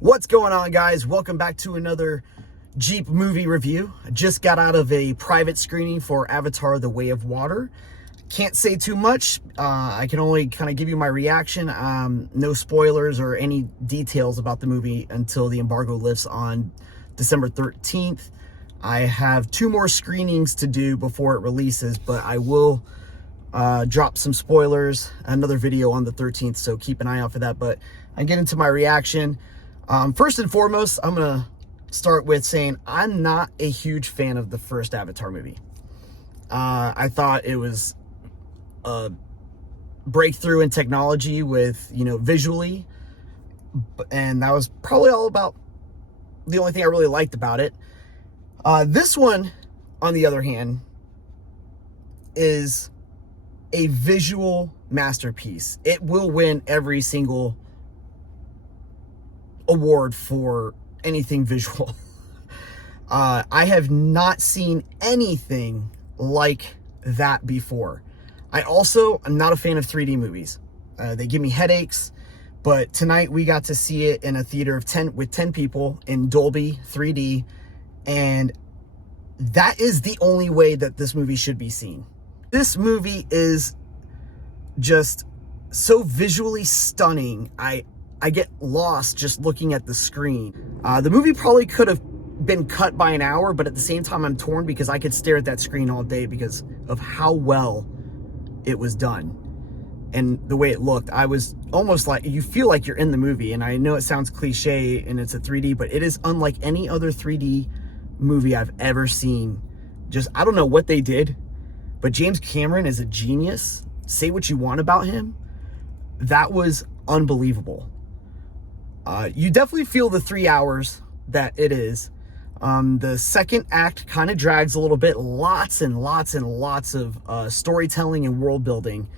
What's going on, guys? Welcome back to another Jeep movie review. I just got out of a private screening for Avatar: The Way of Water. Can't say too much. I can only kind of give you my reaction. No spoilers or any details about the movie until the embargo lifts on December 13th. I have 2 more screenings to do before it releases, but I will drop some spoilers, another video on the 13th, so keep an eye out for that. But I get into my reaction. First and foremost, I'm going to start with saying I'm not a huge fan of the first Avatar movie. I thought it was a breakthrough in technology with, visually, and that was probably all about the only thing I really liked about it. This one, on the other hand, is a visual masterpiece. It will win every single award for anything visual. I have not seen anything like that before. I also am not a fan of 3D movies. They give me headaches, but tonight we got to see it in a theater of 10 people in Dolby 3D, and that is the only way that this movie should be seen. This movie is just so visually stunning. I get lost just looking at the screen. The movie probably could have been cut by an hour, but at the same time I'm torn because I could stare at that screen all day because of how well it was done and the way it looked. I was almost like, you feel like you're in the movie, and I know it sounds cliche and it's a 3D, but it is unlike any other 3D movie I've ever seen. Just, I don't know what they did, but James Cameron is a genius. Say what you want about him. That was unbelievable. You definitely feel the 3 hours that it is. The second act kind of drags a little bit. Lots and lots and lots of storytelling and world building,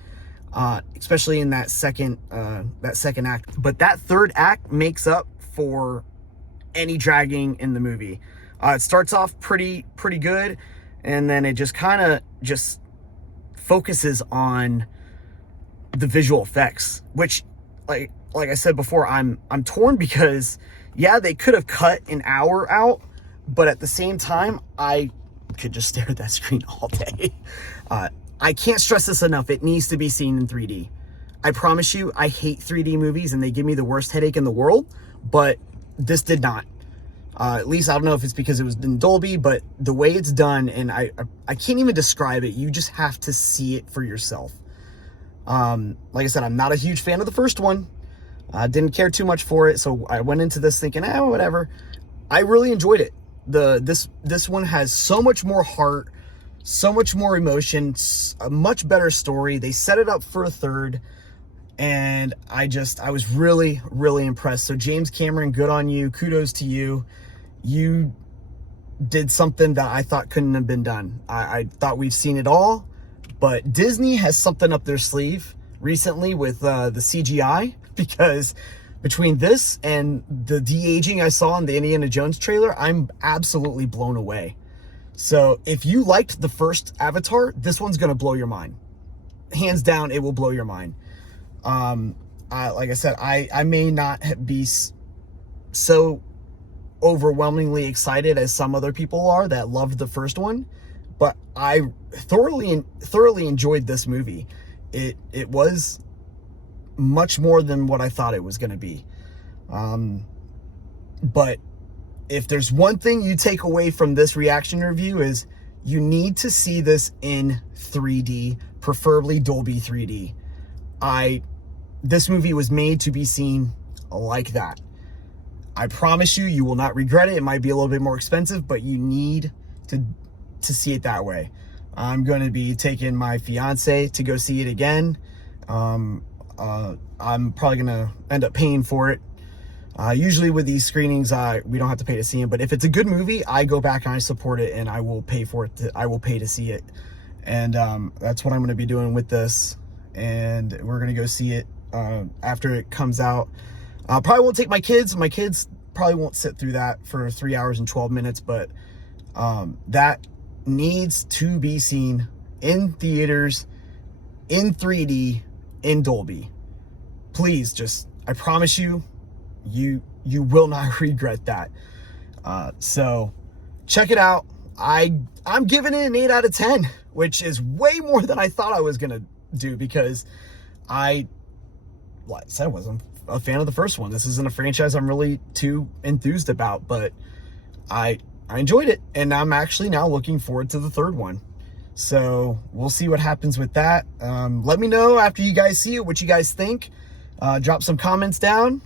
especially in that second act. But that third act makes up for any dragging in the movie. It starts off pretty good, and then it just kind of just focuses on the visual effects, which, like I said before, I'm torn because, yeah, they could have cut an hour out, but at the same time, I could just stare at that screen all day. I can't stress this enough. It needs to be seen in 3D. I promise you, I hate 3D movies and they give me the worst headache in the world, but this did not. At least I don't know if it's because it was in Dolby, but the way it's done, and I can't even describe it. You just have to see it for yourself. Like I said, I'm not a huge fan of the first one. I didn't care too much for it, so I went into this thinking, whatever. I really enjoyed it. This one has so much more heart, so much more emotion, a much better story. They set it up for a third, and I was really, really impressed. So James Cameron, good on you. Kudos to you. You did something that I thought couldn't have been done. I thought we've seen it all, but Disney has something up their sleeve recently with the CGI, because between this and the de-aging I saw in the Indiana Jones trailer, I'm absolutely blown away. So if you liked the first Avatar, this one's going to blow your mind. Hands down, it will blow your mind. Like I said, I may not be so overwhelmingly excited as some other people are that loved the first one, but I thoroughly enjoyed this movie. It was much more than what I thought it was going to be. But if there's one thing you take away from this reaction review, is you need to see this in 3D, preferably Dolby 3D. This movie was made to be seen like that. I promise you, you will not regret it. It might be a little bit more expensive, but you need to see it that way. I'm going to be taking my fiance to go see it again. I'm probably going to end up paying for it. Usually with these screenings, we don't have to pay to see them, but if it's a good movie, I go back and I support it, and I will pay for it. I will pay to see it. And that's what I'm going to be doing with this. And we're going to go see it after it comes out. Probably won't take my kids. My kids probably won't sit through that for 3 hours and 12 minutes, but that needs to be seen in theaters, in 3D, in Dolby. Please, just, I promise you, You will not regret that. So check it out. I'm giving it an 8 out of 10, which is way more than I thought I was going to do, because like I said, I wasn't a fan of the first one. This isn't a franchise I'm really too enthused about, but I enjoyed it, and I'm actually now looking forward to the third one. So we'll see what happens with that. Let me know after you guys see it what you guys think. Drop some comments down.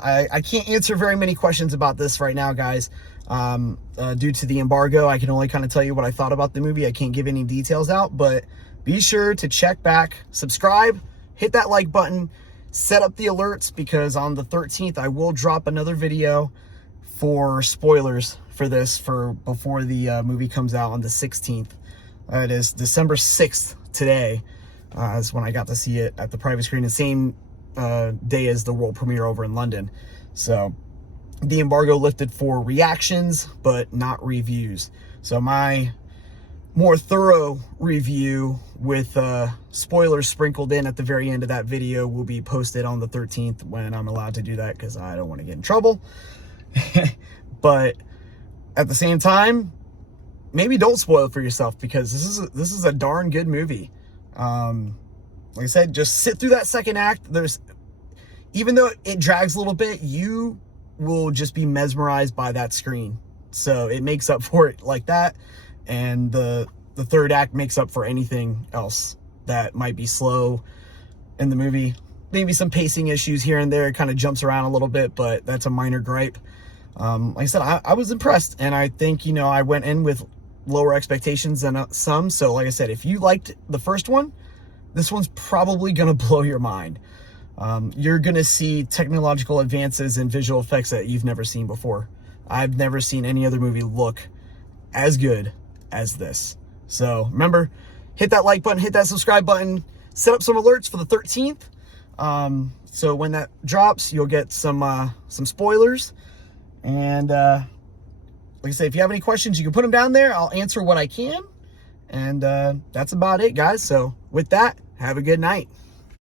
I can't answer very many questions about this right now, guys. Due to the embargo, I can only kind of tell you what I thought about the movie. I can't give any details out, but be sure to check back, subscribe, hit that like button, set up the alerts, because on the 13th, I will drop another video for spoilers for this before the movie comes out on the 16th. It is December 6th today, is when I got to see it at the private screen, the same day as the world premiere over in London. So the embargo lifted for reactions, but not reviews. So my more thorough review with spoilers sprinkled in at the very end of that video will be posted on the 13th, when I'm allowed to do that, because I don't want to get in trouble. But at the same time, maybe don't spoil it for yourself, because this is a darn good movie. Like I said, just sit through that second act. Even though it drags a little bit, you will just be mesmerized by that screen. So it makes up for it like that. And the third act makes up for anything else that might be slow in the movie. Maybe some pacing issues here and there. It kind of jumps around a little bit, but that's a minor gripe. Like I said, I was impressed, and I think, I went in with lower expectations than some. So like I said, if you liked the first one, this one's probably going to blow your mind. You're going to see technological advances in visual effects that you've never seen before. I've never seen any other movie look as good as this. So remember, hit that like button, hit that subscribe button, set up some alerts for the 13th. So when that drops, you'll get some spoilers. And like I say, if you have any questions, you can put them down there. I'll answer what I can. And that's about it, guys. So with that, have a good night.